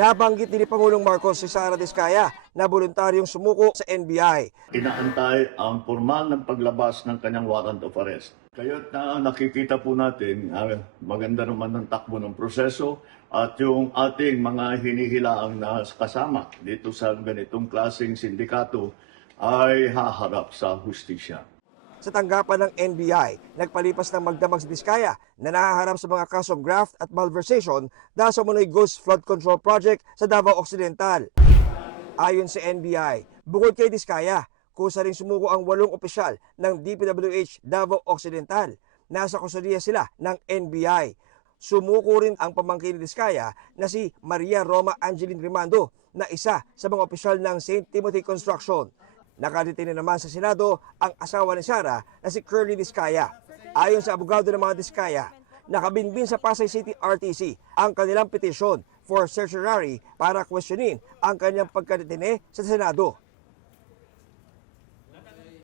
Nabanggit din ni Pangulong Marcos si Sara Diskaya na voluntaryong sumuko sa NBI. Inaantay ang formal ng paglabas ng kanyang warrant of arrest. Kaya't nakikita po natin maganda naman ng takbo ng proseso at yung ating mga hinihilaang na kasama dito sa ganitong klaseng sindikato ay haharap sa hustisya. Sa tanggapan ng NBI, nagpalipas ng magdamag si Diskaya na nahaharap sa mga kasong graft at malversation dahil sa umunoy Ghost Flood Control Project sa Davao Occidental. Ayon sa NBI, bukod kay Diskaya, kusa ring sumuko ang 8 opisyal ng DPWH Davao Occidental. Nasa kustudiya sila ng NBI. Sumuko rin ang pamangkin ni Diskaya na si Maria Roma Angeline Rimando na isa sa mga opisyal ng St. Timothy Construction. Nakadetine naman sa Senado ang asawa ni Sara na si Curly Diskaya. Ayon sa abogado ng mga Diskaya, nakabinbin sa Pasay City RTC ang kanilang petisyon for certiorari para questionin ang kanyang pagkadetine sa Senado.